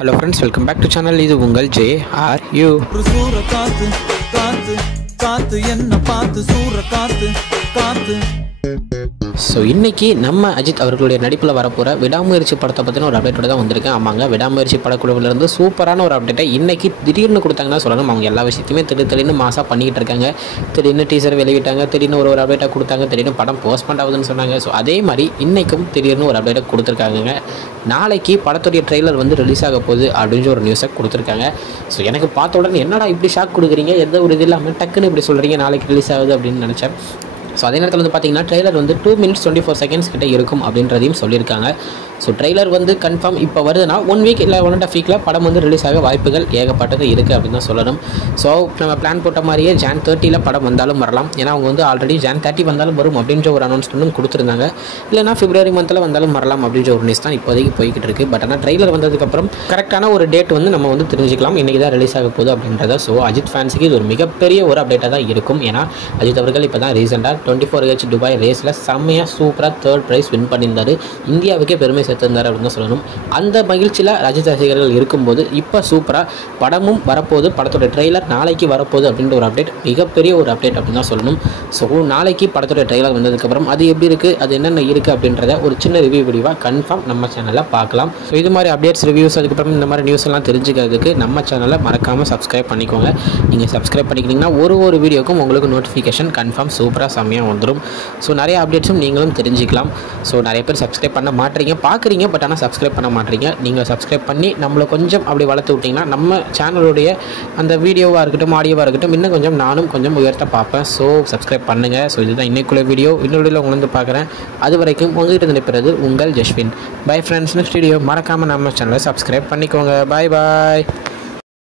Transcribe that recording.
Hello friends, welcome back to channel. இது உங்கள் JRU. So இன்றைக்கி நம்ம அஜித் அவர்களுடைய நடிப்பில் வரப்போகிற விடாமுயற்சி படத்தை பற்றின ஒரு அப்டேட்டோட தான் வந்திருக்கேன். ஆமாங்க, விடாமுயற்சி படக்குழுவிலேருந்து சூப்பரான ஒரு அப்டேட்டை இன்றைக்கி திடீர்னு கொடுத்தாங்கன்னா சொல்லணும். அவங்க எல்லா விஷயத்தையுமே திடீர்னு மாசாக பண்ணிக்கிட்டு இருக்காங்க. திடீர்னு டீசர் வெளியிட்டாங்க, திடீர்னு ஒரு அப்டேட்டாக கொடுத்தாங்க, திடீர்னு படம் போஸ்ட்மெண்ட் ஆகுதுன்னு சொன்னாங்க. ஸோ அதே மாதிரி இன்றைக்கும் திடீர்னு ஒரு அப்டேட்டை கொடுத்துருக்காங்க. நாளைக்கு படத்துடைய ட்ரெய்லர் வந்து ரிலீஸ் ஆக போகுது அப்படின்ற ஒரு நியூஸை கொடுத்துருக்காங்க. ஸோ எனக்கு பார்த்த உடனே என்னடா இப்படி ஷாக் கொடுக்குறீங்க, எந்த ஒரு இது இல்லாமல் டக்குன்னு இப்படி சொல்கிறீங்க நாளைக்கு ரிலீஸ் ஆகுது அப்படின்னு நினச்சேன். ஸோ அதே நேரத்தில் வந்து பார்த்திங்கன்னா ட்ரெய்லர் வந்து 2 minutes 24 seconds கிட்டே இருக்கும் அப்படின்றதையும் சொல்லியிருக்காங்க. ஸோ ட்ரெய்லர் வந்து கன்ஃபார்ம் இப்போ வருதுன்னா 1 week இல்லை 1.5 week படம் வந்து ரிலீஸ் ஆக வாய்ப்புகள் ஏகப்பட்டது இருக்குது அப்படின்னு தான் சொல்லணும். ஸோ நம்ம பிளான் போட்ட மாதிரியே Jan 30 படம் வந்தாலும் வரலாம். ஏன்னா அவங்க வந்து ஆல்ரெடி Jan 30 வந்தாலும் வரும் அப்படின்ற ஒரு அனௌன்ஸ்மெண்ட்டும் கொடுத்துருந்தாங்க. இல்லைனா February month வந்தாலும் வரலாம் அப்படின்ற ஒரு நியூஸ் தான் இப்போதைக்கு போய்கிட்டு இருக்குது. பட் ஆனால் ட்ரெய்லர் வந்ததுக்கப்புறம் கரெக்டான ஒரு டேட் வந்து நம்ம வந்து தெரிஞ்சுக்கலாம், இன்றைக்கி தான் ரிலீஸ் ஆக போகுது அப்படின்றத. ஸோ அஜித் ஃபேன்ஸுக்கு இது ஒரு மிகப்பெரிய ஒரு அப்டேட்டாக தான் இருக்கும். ஏன்னா அஜித் அவர்கள் இப்போ தான் ரீசெண்டாக 24H துபாய் ரேஸில் செம்மையாக சூப்பராக 3rd prize வின் பண்ணியிருந்தார். இந்தியாவுக்கே பெருமை சேர்த்திருந்தார் அப்படின்னு தான் சொல்லணும். அந்த மகிழ்ச்சியில் அஜித் ரசிகர்கள் இருக்கும்போது இப்போ சூப்பராக படமும் வரப்போகுது, படத்தோட ட்ரெய்லர் நாளைக்கு வரப்போகுது அப்படின்ற ஒரு அப்டேட் மிகப்பெரிய ஒரு அப்டேட் அப்படின்னு தான் சொல்லணும். ஸோ நாளைக்கு படத்தோட ட்ரெய்லர் வந்ததுக்கப்புறம் அது எப்படி இருக்குது, அது என்னென்ன இருக்குது அப்படின்றத ஒரு சின்ன ரிவ்யூ வீடியோவாக கன்ஃபார்ம் நம்ம சேனலில் பார்க்கலாம். ஸோ இது மாதிரி அப்டேட்ஸ், ரிவ்யூஸ், அதுக்கப்புறம் இந்த மாதிரி நியூஸ் எல்லாம் தெரிஞ்சுக்கிறதுக்கு நம்ம சேனலை மறக்காமல் சப்ஸ்கிரைப் பண்ணிக்கோங்க. நீங்கள் சப்ஸ்கிரைப் பண்ணிக்கிட்டிங்கன்னா ஒரு வீடியோக்கும் உங்களுக்கு நோட்டிஃபிகேஷன் கன்ஃபார்ம் சூப்பராக செம்மையாக வந்துடும். ஸோ நிறைய அப்டேட்ஸும் நீங்களும் தெரிஞ்சுக்கலாம். ஸோ நிறைய பேர் சப்ஸ்கிரைப் பண்ண மாட்டீங்க, பார்க்குறீங்க, பட் ஆனால் சப்ஸ்கிரைப் பண்ண மாட்டீங்க. நீங்கள் சப்ஸ்கிரைப் பண்ணி நம்மளை கொஞ்சம் அப்படி வளர்த்து விட்டிங்கன்னா நம்ம சேனலுடைய அந்த வீடியோவாக இருக்கட்டும், ஆடியோவாக இருக்கட்டும், இன்னும் கொஞ்சம் உயர்த்த பார்ப்பேன். ஸோ சப்ஸ்கிரைப் பண்ணுங்கள். ஸோ இதுதான் இன்னைக்குள்ள வீடியோ. இன்னொரு வீடியோவில் உங்களை வந்து பார்க்குறேன். அது வரைக்கும் உங்கள்கிட்ட நினைப்பது உங்கள் Jaswin. Bye friends. Next video மறக்காமல் நம்ம சேனலை சப்ஸ்கிரைப் பண்ணிக்கோங்க. பாய்.